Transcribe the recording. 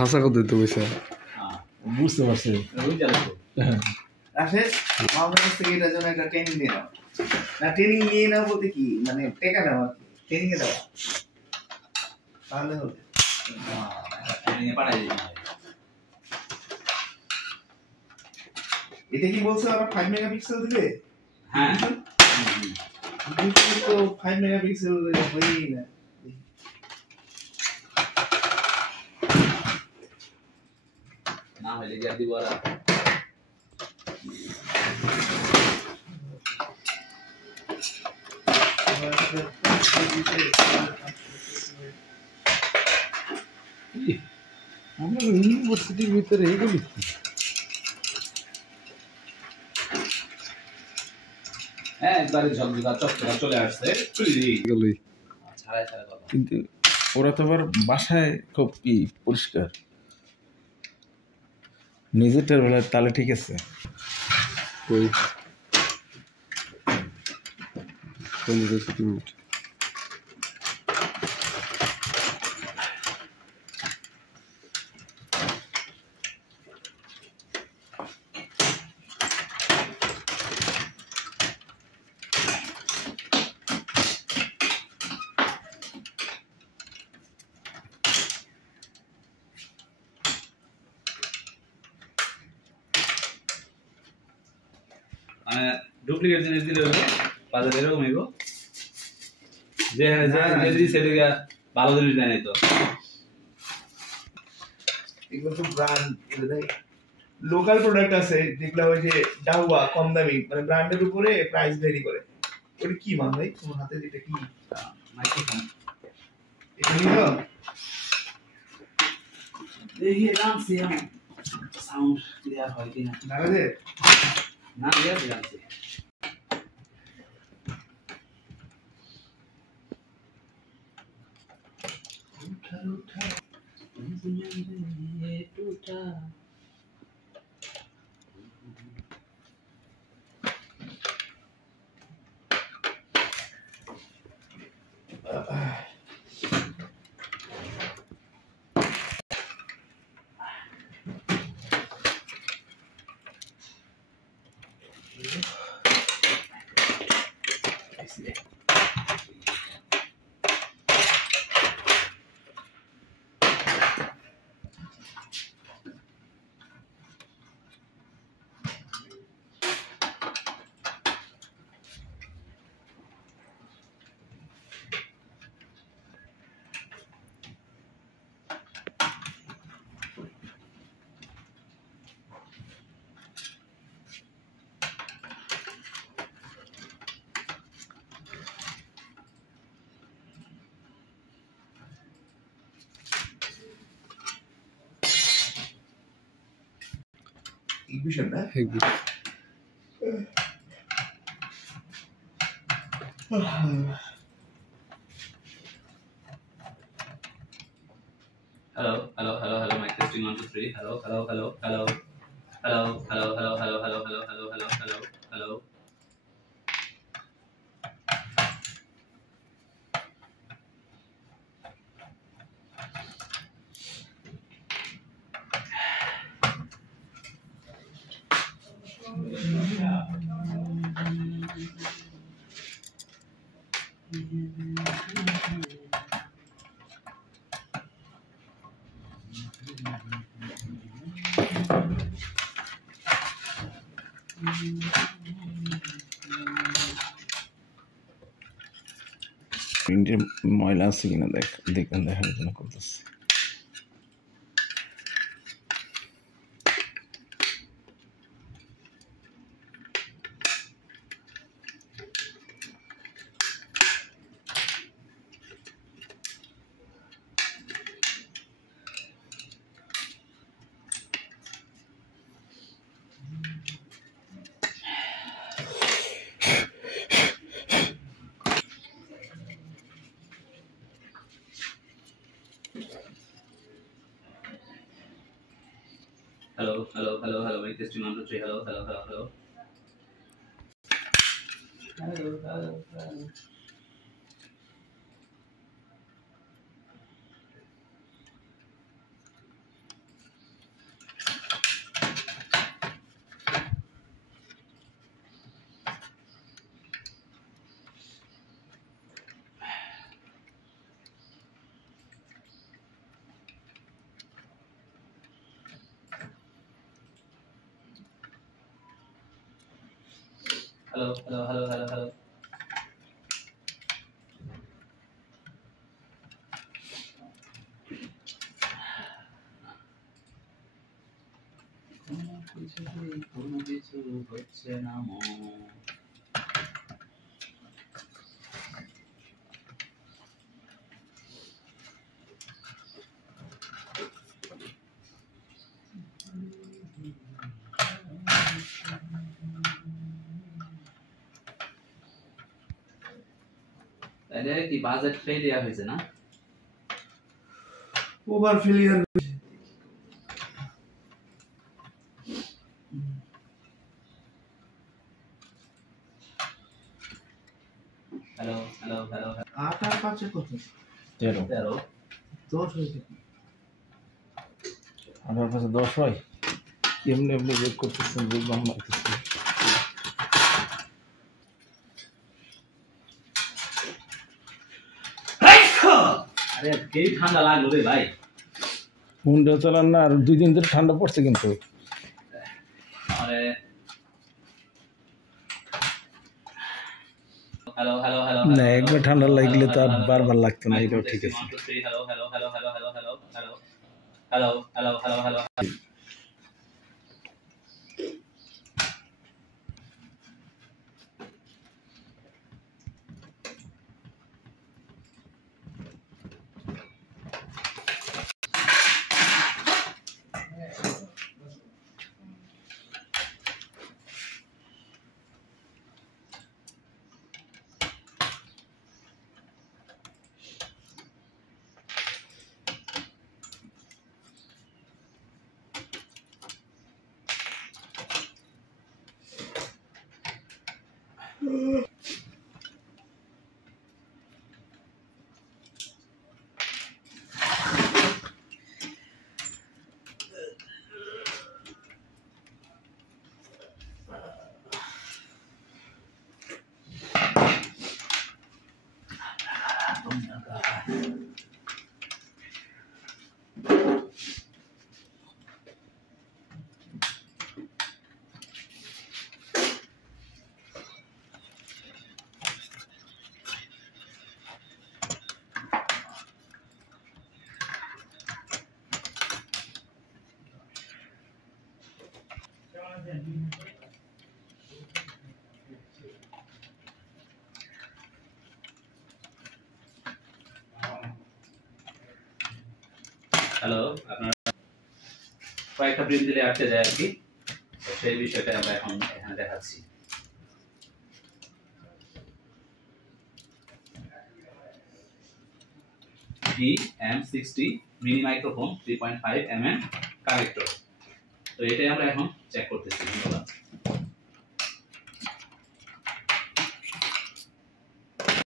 হাসা কত দিতে পয়সা বুঝতে পারছি রাশেদ আমার কাছ থেকে এটার জন্য একটা ট্রেনিং দিয়ে নাও না ট্রেনিং নিয়ে নাও বলতে কি মানে টেকা নাও আর কি ট্রেনিং এ দাও তাহলে হবে ট্রেনিং এ পাঠাই দিই এটা কি বলছো আবার 5 মেগাপিক্সেল দিবে হ্যাঁ তো 5 মেগাপিক্সেল হয়ই না না হলে যা দিব আর আমরা ইউনিভার্সিটির ভিতরে এইগুলি হ্যাঁ একবারে ঝকঝকা চকচকা চলে আসছে গেলই ছাড়াই ছাড়া কথা কিন্তু ওরা তো আবার বাসায় খুব পরিষ্কার নিজেরটার বেলায় তাহলে ঠিক আছে কই 15 মিনিট মানে ডুপ্লিকেট জিনিস দিলে বাজারে এরকম হইব যে যদি সেদিকে ভালো জিনিস দেয় নাই তো এগুলো তো ব্র্যান্ড লোকাল প্রোডাক্ট আছে যেগুলো ওই যে ডাউয়া কম দামি মানে ব্র্যান্ডের উপরে প্রাইস ভ্যারি করে ওটা কি মান ভাই তোমার হাতে যেটা কি মাইক্রোফোন এটা নিলো দেখি জানছি সাউন্ড ক্লিয়ার হয় কিনা নাগাদে না ক্লিয়ার জানছি टूटा ignition না hello mic testing 1 2 3 hello ময়লা আছে কিনা দেখার জন্য করতেছে hello mic testing 1 2 3 hello hello কোনো কিছু হচ্ছে না তাহলে কি বাজেট ফেলিয়ার হয়েছে না ওভার ফেলিয়ার হ্যালো 8 আর 5 এর কত 13 10 হয়েছে 18 পাশে 10 হয় এমনি এমনি বের করতেছেন বুঝলাম না কিছু আরে কি ঠান্ডা লাগলো রে ভাই মুন্ডা চালান না আর 2 দিন ধরে ঠান্ডা পড়ছে কিন্তু আরে হ্যালো না একবার ঠান্ডা লাগলে তো আর বারবার লাগতো না এটাও ঠিক আছে হ্যালো আপনার কয়েকটা প্রিন্ট দিলে আটকে যায় আর কি সেই বিষয়টা আমরা এখন এখানে দেখাচ্ছি DM60 mini microphone 3.5 mm connector তো এটাই আমরা এখন চেক করতেছি ধন্যবাদ